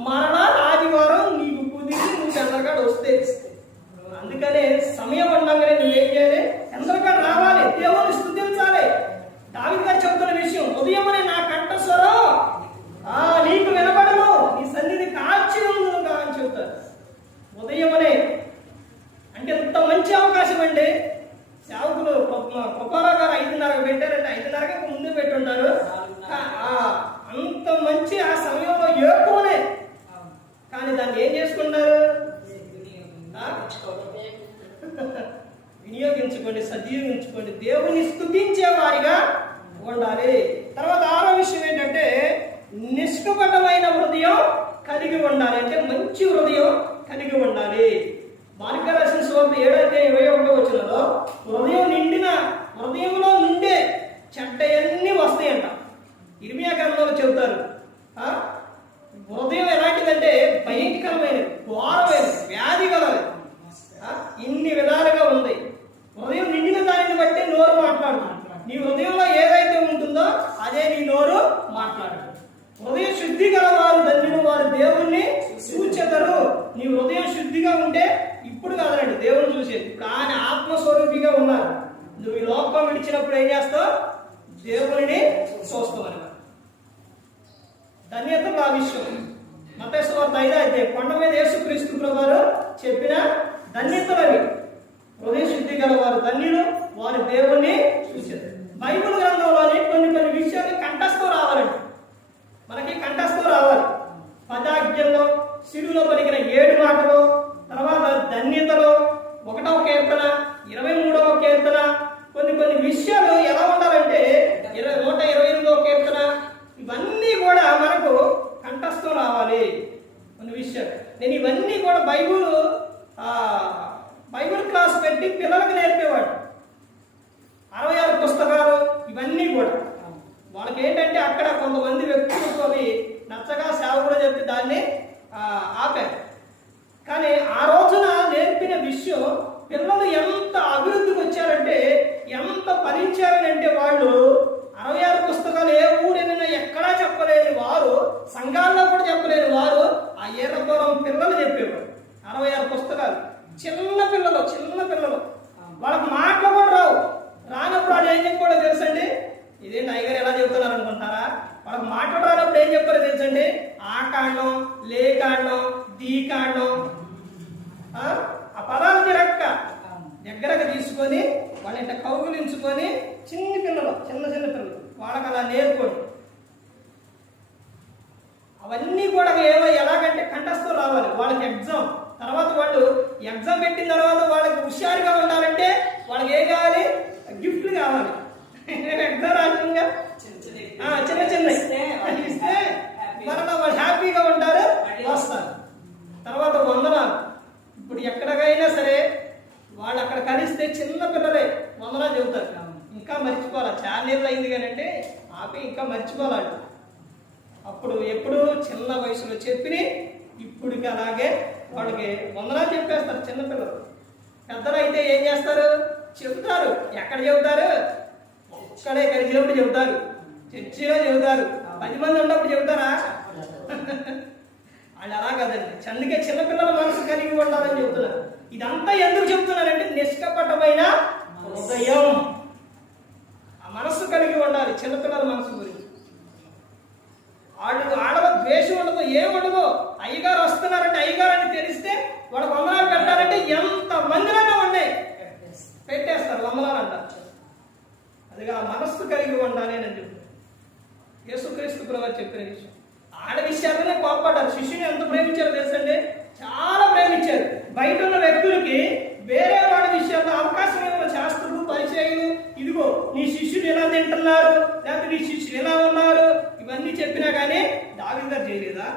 మరలా ఆదివారం నీకు కుదిరి నువ్వు చంద్రగాడు వస్తే. అందుకనే సమయం ఉండగానే నువ్వేం చేయాలి? చంద్రగాడు రావాలి, దేవుని స్తుతించాలి. దావీదు గారు చెబుతున్న విషయం, ఉదయమనే నా కంఠస్వరం నీకు వినబడను, నీ సన్నిధి కాచి ఉండునుగా అని చెబుతారు. ఉదయమనే అంటే ఎంత మంచి అవకాశం అండి. సేవకులు కొప్పారావు గారు 5:30కి పెట్టారంటే 5:30కి ముందే పెట్టుంటారు. అంత మంచి ఆ సమయంలో ఎక్కువనే, కానీ దాన్ని ఏం చేసుకుంటారు? వినియోగించుకోండి, సజీవించుకోండి. దేవుని స్తుతించే వారిగా ఉండాలి. తర్వాత 6వ విషయం ఏంటంటే నిష్కపటమైన హృదయం కలిగి ఉండాలి. అంటే మంచి హృదయం కలిగి ఉండాలి. మార్కు రాసిన సువార్త 7:21 హృదయంలో నుండే చెడ్డయన్నీ వస్తాయంట. ఇర్మియా గ్రంథంలో చెబుతారు. హృదయం ఎలాంటిదంటే భయంకరమైనది, ఘోరమైనది, వ్యాధి గలది, ఇన్ని విధాలుగా ఉంది. హృదయం నిండిన దానిని బట్టి నోరు మాట్లాడుతుంది. నీ హృదయంలో ఏదైతే ఉంటుందో అదే నీ నోరు మాట్లాడుతుంది. హృదయ శుద్ధి గల వారు ధన్యులు, వారు దేవుణ్ణి చూచెదరు. నీ హృదయం శుద్ధిగా ఉంటే ఇప్పుడు కాదండి దేవుని చూసేది, ఇప్పుడు ఆయన ఆత్మస్వరూపిగా ఉన్నారు. నువ్వు ఈ లోక లోకం విడిచినప్పుడు ఏం చేస్తావు? దేవుని చూస్తామని. ధన్యతలు ఆ విషయం. మత్తయి సువార్త 5వ అధ్యాయం కొండ మీద యేసుక్రీస్తు ప్రభువారు చెప్పిన ధన్యతలు అవి. హృదయ శుద్ధి గల వారు ధన్యులు, వారి దేవుణ్ణి చూశారు. బైబిల్ గ్రంథంలోని కొన్ని విషయాలు కంఠస్థం రావాలండి. మనకి కంఠస్థం రావాలి. 10 ఆజ్ఞల్లో, సిలువలో పలికిన 7 మాటలు, తర్వాత ధన్యతలో 1వ కీర్తన, 23వ కీర్తన, కొన్ని విషయాలు ఎలా ఉండాలంటే 128వ కీర్తన, ఇవన్నీ కూడా మనకు కంఠస్థం రావాలి. కొన్ని విషయాలు నేను ఇవన్నీ కూడా బైబిల్ క్లాస్ పెట్టి పిల్లలకు నేర్పేవాడు. 66 పుస్తకాలు ఇవన్నీ కూడా వాళ్ళకి ఏంటంటే అక్కడ కొంతమంది వ్యక్తులతో నచ్చగా సేవ కూడా చెప్పి దాన్ని ఆపారు. కానీ ఆ రోజున నేర్పిన విషయం పిల్లలు ఎంత అభివృద్ధికి వచ్చారంటే, ఎంత ఫలించారనంటే, వాళ్ళు 66 పుస్తకాలు ఏ ఊరైనా ఎక్కడా చెప్పలేని వారు, సంఘాల్లో కూడా చెప్పలేని వారు ఆ ఏర్రపురం పిల్లలు చెప్పేవారు. 66 పుస్తకాలు. చిన్న పిల్లలు వాళ్ళకి మాటలు కూడా రావు. రానప్పుడు వాళ్ళు ఏం చెప్పాడో తెలుసండి? ఇదేంటి అయ్యగారు ఎలా చెబుతున్నారు అనుకుంటారా? వాళ్ళకి మాటలు రానప్పుడు ఏం చెప్పారో తెలుసండి? ఆ కాండం, లే కాండం, దీ కాండం, ఆ పదాలు దగ్గరకు తీసుకొని వాళ్ళ ఇంట కౌగులించుకొని చిన్న పిల్లలు వాళ్ళకి అలా నేర్పండి. అవన్నీ కూడా ఎలాగంటే కంఠస్థం రావాలి. వాళ్ళకి ఎగ్జామ్ తర్వాత వాళ్ళు ఎగ్జామ్ పెట్టిన తర్వాత వాళ్ళకి హుషారుగా ఉండాలంటే వాళ్ళకి ఏం కావాలి? గిఫ్ట్లు కావాలి. ఎగ్జామ్ రాజంగా చిన్న ఇస్తే మరలా వాళ్ళు హ్యాపీగా ఉంటారు, వస్తారు. తర్వాత వందనాలు. ఇప్పుడు ఎక్కడికైనా సరే వాళ్ళు అక్కడ కలిస్తే చిన్న పిల్లలే వందనాలు చెబుతారు. ఇంకా మర్చిపోవాలి. చాలా ఏళ్ళు అయింది కానీ అంటే ఆపి ఇంకా మర్చిపోవాలి. అప్పుడు ఎప్పుడు చిన్న వయసులో చెప్పి ఇప్పటికి అలాగే వాళ్ళకి వందనాలు చెప్పేస్తారు చిన్నపిల్లలు. పెద్దలు అయితే ఏం చేస్తారు? చెబుతారు. ఎక్కడ చెబుతారు? ఒక్కడే కలిసినప్పుడు చెబుతారు, చర్చిలో చెబుతారు. 10 మంది ఉన్నప్పుడు చెబుతారా? వాళ్ళు అలా కదండి. అందుకే చిన్నపిల్లల మనసు కలిగి ఉండాలని చెబుతున్నారు. ఇదంతా ఎందుకు చెబుతున్నారంటే నిష్కపటమైన హృదయం, ఆ మనస్సు కలిగి ఉండాలి. చిన్నపిల్లల మనసు గురించి ఆడవ ద్వేషం ఉండదు, ఏముండదు. అయ్యగారు వస్తున్నారంటే అయ్యగారు అని తెలిస్తే వాళ్ళకి వందనాలు పెట్టాలంటే ఎంత మందిరైనా ఉన్నాయి పెట్టేస్తారు, వందనాలు అంటారు. అదిగా మనస్సు కలిగి ఉండాలి అని చెప్తారు. యేసుక్రీస్తు ప్రభువు చెప్పిన విషయం. ఆడ విషయాలనే కోపడ్డారు. శిష్యుని ఎంత ప్రేమించారో తెలుసండి? చాలా ప్రేమించారు. బయట ఉన్న వ్యక్తులకి వేరే వాడి విషయాల్లో అవకాశం ఏమైనా శాస్త్రులు, పరిచయులు, ఇదిగో నీ శిష్యులు ఎలా తింటున్నారు, లేకపోతే నీ శిష్యులు ఎలా ఉన్నారు, ఇవన్నీ చెప్పినా కానీ దావీదు గారు చేయలేదా?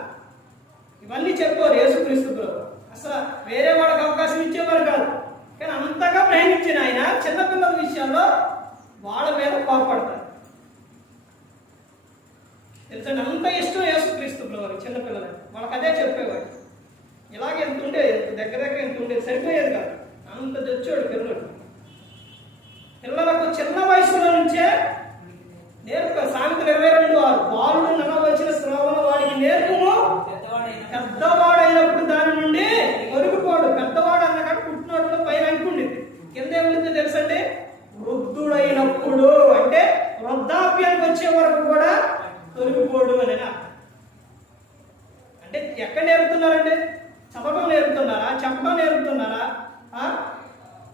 ఇవన్నీ చెప్పారు యేసుక్రీస్తు ప్రభువు. అసలు వేరే వాళ్ళకి అవకాశం ఇచ్చేవారు కాదు. కానీ అంతగా ప్రేమించిన ఆయన చిన్నపిల్లల విషయాల్లో వాళ్ళ మీద కోపడతారు. తెలుసండి, అంత ఇష్టం యేసుక్రీస్తు ప్రభువు చిన్నపిల్లలు. వాళ్ళకి అదే చెప్పేవాడు. ఇలాగే ఎంత ఉండేది, దగ్గర ఎంత ఉండేది, సరిపోయేది కాదు. అంత తెచ్చాడు పిల్లలకు చిన్న వయసులో నుంచే నేర్పు. సామెతలు 22:6 బాలుడు నడవలసిన శ్రవణ వాడికి నేర్పుము, పెద్దవాడైనప్పుడు దాని నుండి ఒరుగుపోడు. పెద్దవాడు అన్నకాడ పుట్టినోట్లో పైన అనుకుండేది, కింద ఏముంది తెలుసండి? వృద్ధుడైనప్పుడు అంటే వృద్ధాప్యానికి వచ్చే వరకు కూడా తొలగిపోడు అని అర్థం. అంటే ఎక్కడ నేర్పుతున్నారంటే చదవడం నేర్పుతున్నారా, చెప్పడం నేర్పుతున్నారా?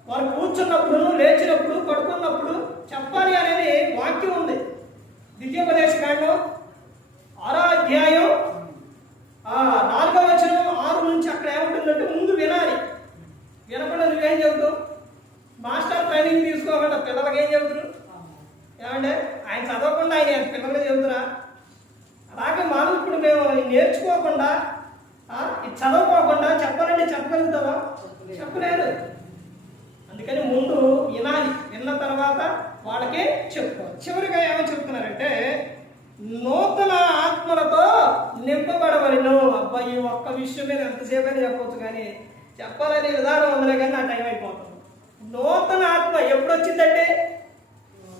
వారు కూర్చున్నప్పుడు, లేచినప్పుడు, పడుకున్నప్పుడు చెప్పాలి అనేది వాక్యం ఉంది. ద్వితీయోపదేశ కాండం 6వ అధ్యాయం 4వ వచనం 6 నుంచి అక్కడ ఏముంటుందంటే ముందు వినాలి. వినకుండా నువ్వేం చెబుతావు? మాస్టర్ ట్రైనింగ్ తీసుకోకుండా పిల్లలకి ఏం చెబుతున్నారు? ఏమంటే ఆయన చదవకుండా ఆయన పిల్లలకి చెబుతున్నా? అలాగే మనం ఇప్పుడు మేము నేర్చుకోకుండా, ఇది చదవకోకుండా చెప్పాలంటే చెప్పగలుగుతావా? చెప్పలేదు. అందుకని ముందు వినాలి. విన్న తర్వాత వాళ్ళకి చెప్పుకోవాలి. చివరిగా ఏమని చెప్తున్నారంటే నూతన ఆత్మలతో నింపబడవలను. అబ్బాయి ఒక్క విషయం మీద ఎంతసేపు అయినా చెప్పవచ్చు, కానీ చెప్పాలనే విధానం ఉందిలే, కానీ నా టైం అయిపోతుంది. నూతన ఆత్మ ఎప్పుడు వచ్చిందంటే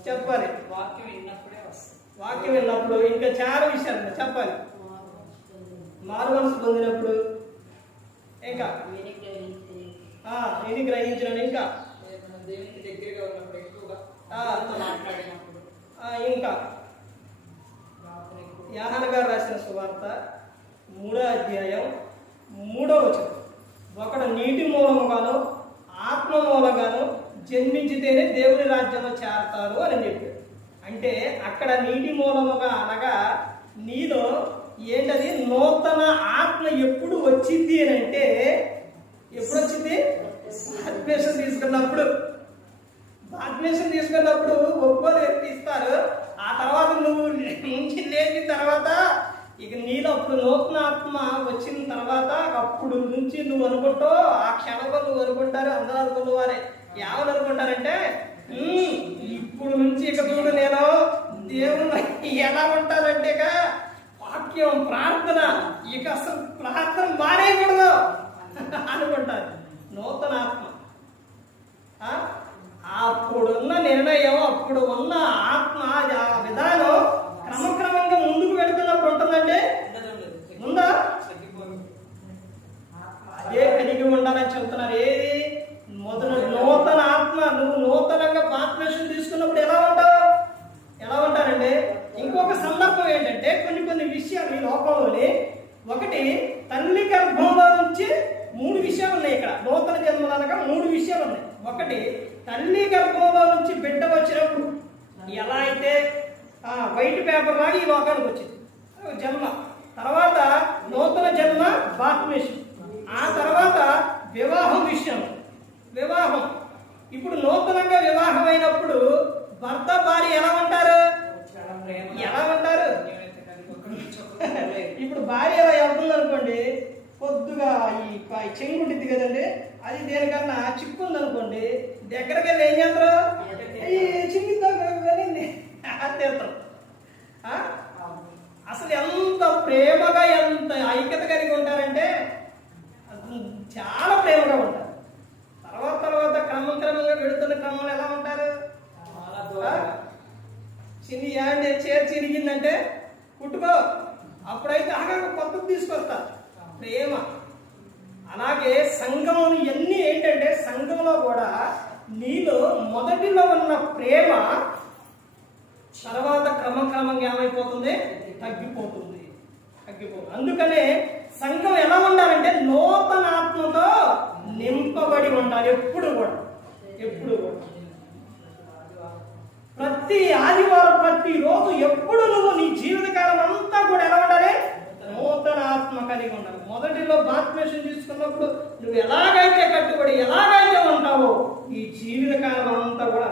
చెప్పాలి. వాక్యం విన్నప్పుడే వస్తుంది. వాక్యం విన్నప్పుడు ఇంకా చాలా విషయాలు చెప్పాలి. మారు మనసు పొందినప్పుడు, ఇంకా విని గ్రహించిన, ఇంకా ఇంకా యోహాను గారు రాసిన సువార్త 3వ అధ్యాయం 3వ వచనం, ఒకడు నీటి మూలముగాను ఆత్మ మూలంగాను జన్మించితేనే దేవుని రాజ్యంలో చేరతారు అని చెప్పాడు. అంటే అక్కడ నీటి మూలముగా అనగా నీలో ఏంటది నూతన ఆత్మ ఎప్పుడు వచ్చింది అని అంటే, ఎప్పుడు వచ్చింది? బాప్తిసం తీసుకున్నప్పుడు. బాప్తిసం తీసుకున్నప్పుడు ఒక్కోరు ఇస్తారు. ఆ తర్వాత నువ్వు నుంచి లేచిన తర్వాత ఇక నీలో అప్పుడు నూతన ఆత్మ వచ్చిన తర్వాత అప్పుడు నుంచి నువ్వు అనుకుంటావు, ఆ క్షణంలో నువ్వు అనుకుంటారు, అందరూ అనుకున్నవారే ఎవరు అనుకుంటారంటే, ఇప్పుడు నుంచి ఇక చూడు నేను దేవుడు ఎలా ఉంటానంటే వాక్యం ప్రార్థన ఇక అసలు ప్రార్థన మానేయకూడదు అనుకుంటారు. నూతన ఆత్మ అప్పుడున్న నిర్ణయం, అప్పుడు ఉన్న ఆత్మ ఆ విధానం క్రమక్రమంగా ముందుకు వెళుతున్నప్పుడు ఉంటుందంటే ఉందా? అదే కలిగి ఉండాలని చెబుతున్నారు. ఏది? మొదలు నూతన ఆత్మ. నువ్వు నూతనంగా బాప్తిసం తీసుకున్నప్పుడు ఎలా ఉంటారంటే, ఇంకొక సందర్భం ఏంటంటే కొన్ని విషయాలు ఈ లోకంలోని, ఒకటి తల్లి గర్భంలో నుంచి 3 విషయాలు ఉన్నాయి. ఇక్కడ నూతన జన్మలు అనగా 3 విషయాలు ఉన్నాయి. ఒకటి తల్లి గర్భంలో నుంచి బిడ్డ వచ్చినప్పుడు ఎలా అయితే వైట్ పేపర్ లాగా ఈ లోకానికి వచ్చింది జన్మ, తర్వాత నూతన జన్మ బాప్తిసం, ఆ తర్వాత వివాహం విషయం. వివాహం ఇప్పుడు నూతనంగా వివాహం అయినప్పుడు భర్త భార్య ఎలా ఉంటారు? ఇప్పుడు భార్య ఎలా వెళ్తుంది అనుకోండి, పొద్దుగా ఈ చెంగుంటుంది కదండి, అది దేనికన్నా చిక్కుంది అనుకోండి, దగ్గరకి వెళ్ళి ఏం చేస్తారు? చిక్కింది తీర్థం. అసలు ఎంత ప్రేమగా ఎంత ఐక్యత కలిగి ఉంటారంటే చాలా ప్రేమగా ఉంటారు. తర్వాత క్రమంగా వెళుతున్న క్రమంలో ఎలా ఉంటారు? చేరు చిరిగిందంటే కుట్టుకో, అప్పుడైతే కొత్తది తీసుకొస్తారు. ప్రేమ. అలాగే సంఘం ఇవన్నీ ఏంటంటే, సంఘంలో కూడా నీలో మొదటిలో ఉన్న ప్రేమ తర్వాత క్రమంగా ఏమైపోతుంది? తగ్గిపోతుంది. అందుకనే సంఘం ఎలా ఉండాలంటే నూతన ఆత్మతో నింపబడి ఉండాలి. ఎప్పుడు కూడా ప్రతి ఆదివారం, ప్రతి రోజు, ఎప్పుడు నువ్వు నీ జీవితకాలం అంతా కూడా ఎలా ఉండాలి? నూతన ఆత్మ కలిగి ఉండాలి. మొదటిలో బాప్తిసం తీసుకున్నప్పుడు నువ్వు ఎలాగైతే కట్టుబడి ఎలాగైతే ఉంటావో ఈ జీవితకాలం అంతా కూడా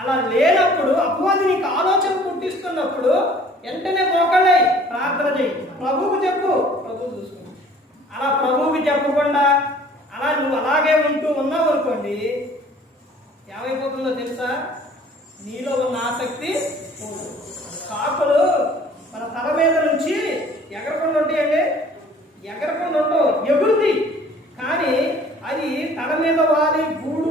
అలా లేనప్పుడు, అపవాది నీకు ఆలోచన పుట్టిస్తున్నప్పుడు వెంటనే మోకాళ్ళై ప్రార్థన చేయి, ప్రభువుకు చెప్పు, ప్రభువు చూసుకో. అలా ప్రభువుకి చెప్పకుండా అలా నువ్వు అలాగే ఉంటూ ఉన్నావు అనుకోండి, ఏమైపోతుందో తెలుసా? నీలో ఉన్న ఆసక్తి కాకులు మన తల మీద నుంచి ఎగరకుండా ఉంటాయండి, ఎగరకుండా ఉండవు, ఎగురుది. కానీ అది తల మీద వాలి గూడు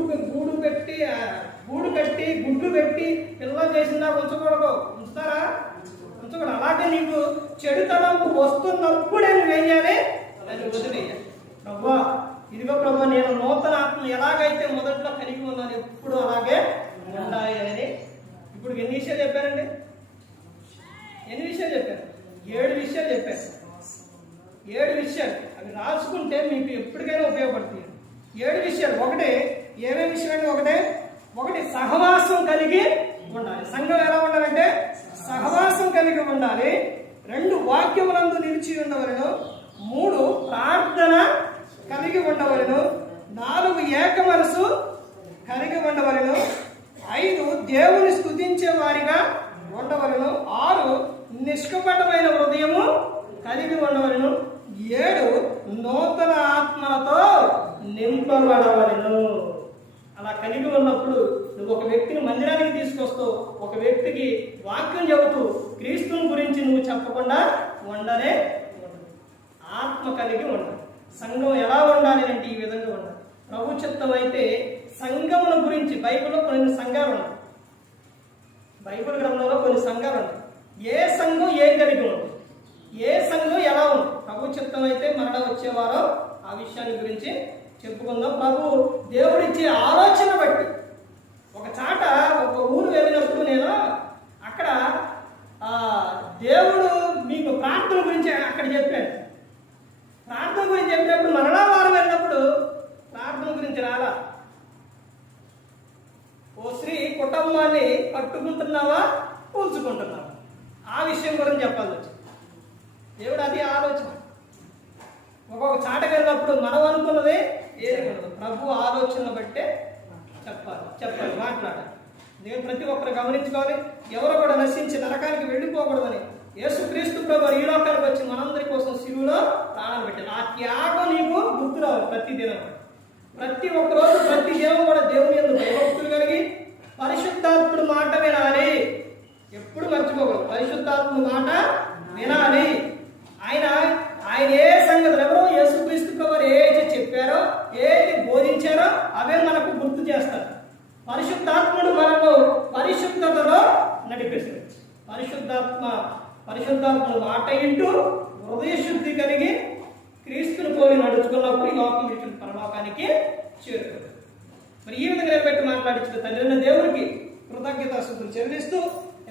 కట్టి గుడ్లు పెట్టి పిల్లలు చేసిందా ఉంచకూడదు. ఉంచుతారా? ఉంచకూడదు. అలాగే నీకు చెడు తలంపు వస్తున్నప్పుడే నువ్వు వేయాలి, అది వదిలేయాలి. ప్రభా, ఇదిగో ప్రభా, నేను నూతన ఆత్మ ఎలాగైతే మొదట్లో కలిగి ఉన్నాను ఎప్పుడు అలాగే ఉండాలి అని. ఇప్పుడు ఎన్ని విషయాలు చెప్పారండి? 7 విషయాలు చెప్పారు. 7 విషయాలు అవి రాసుకుంటే మీకు ఎప్పటికైనా ఉపయోగపడుతుంది. 7 విషయాలు. ఏమేమి విషయాలు? ఒకటి సహవాసం కలిగి ఉండాలి. సంఘం ఎలా ఉండాలంటే సహవాసం కలిగి ఉండాలి. 2 వాక్యములందు నిలిచి ఉండవలను. 3 ప్రార్థన కలిగి ఉండవలను. 4 ఏక మనసు కలిగి ఉండవలను. 5 దేవుని స్తుతించే వారిగా ఉండవలను. 6 నిష్కపటమైన హృదయము కలిగి ఉండవలను. 7 నూతన ఆత్మలతో నింపబడవలను. అలా కలిగి ఉన్నప్పుడు నువ్వు ఒక వ్యక్తిని మందిరానికి తీసుకొస్తావు, ఒక వ్యక్తికి వాక్యం చెబుతూ క్రీస్తుని గురించి నువ్వు చెప్పకుండా ఉండనే ఉండదు. ఆత్మ కలిగి ఉండాలి. సంఘం ఎలా ఉండాలి అంటే ఈ విధంగా ఉండాలి. ప్రభు చిత్తం అయితే సంఘముల గురించి బైబిల్లో కొన్ని సంఘాలు ఉన్నాయి. బైబిల్ గ్రంథంలో కొన్ని సంఘాలు ఉన్నాయి. ఏ సంఘం ఏం కలిగి ఉంది, ఏ సంఘం ఎలా ఉంది. ప్రభు చిత్తం అయితే మరలా వచ్చేవారో ఆ విషయాన్ని గురించి చెప్పుకుందాం. ప్రభు దేవుడిచ్చే ఆలోచన బట్టి ఒక చాట ఒక ఊరు వెళ్ళినప్పుడు నేను అక్కడ దేవుడు మీకు ప్రార్థన గురించి అక్కడ చెప్పాడు. ప్రార్థన గురించి చెప్పినప్పుడు మరలా వారం వెళ్ళినప్పుడు ప్రార్థన గురించి రాలా. ఓ స్త్రీ కుటుంబాన్ని కట్టుకుంటున్నావా కూల్చుకుంటున్నావా, ఆ విషయం గురించి చెప్పాల్సి వచ్చింది. దేవుడు అది ఆలోచన. ఒక్కొక్క చాట వెళ్ళినప్పుడు మనం అనుకున్నది ఏది ఉండదు, ప్రభు ఆలోచనలు బట్టే చెప్పాలి మాట్లాడాలి. నేను ప్రతి ఒక్కరు గమనించుకోవాలి. ఎవరు కూడా నశించి నరకానికి వెళ్ళిపోకూడదని యేసుక్రీస్తు ప్రభు ఈ లోకానికి వచ్చి మనందరి కోసం శిలువలో ప్రాణం పెట్టారు. ఆ త్యాగం నీకు గుర్తు రావాలి ప్రతి దినం. ప్రతి ఒక్క రోజు ప్రతి దినం కూడా దేవుని యందు భయభక్తులు కలిగి పరిశుద్ధాత్ముడు మాట వినాలి. ఎప్పుడు మర్చిపోకూడదు, పరిశుద్ధాత్ముడు మాట వినాలి. ఆయన ఏ సంగతులు ఎవరో యేసుక్రీస్తు ప్రభు ఏది చెప్పారో ఏది బోధించారో అవే మనకు గుర్తు చేస్తారు. పరిశుద్ధాత్ముడు మనకు పరిశుద్ధతలో నడిపిస్తుంది. పరిశుద్ధాత్ముడు మాట ఇంటూ హృదయ శుద్ధి కలిగి క్రీస్తుని పోలి నడుచుకున్నప్పుడు ఈ లోకం విడిచిన పరలోకానికి చేరుతుంది. మరి ఈ విధంగా నిలబెట్టి మాట్లాడించిన తండ్రి దేవుడికి కృతజ్ఞతాస్తుతులు చెల్లిస్తూ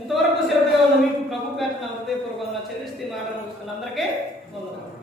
ఇంతవరకు శ్రద్ధగా ఉన్న మీకు ప్రభు పేట హృదయపూర్వకంగా చెల్లిస్తూ మాటలు ముగిస్తున్న అందరికీ వందనాలు.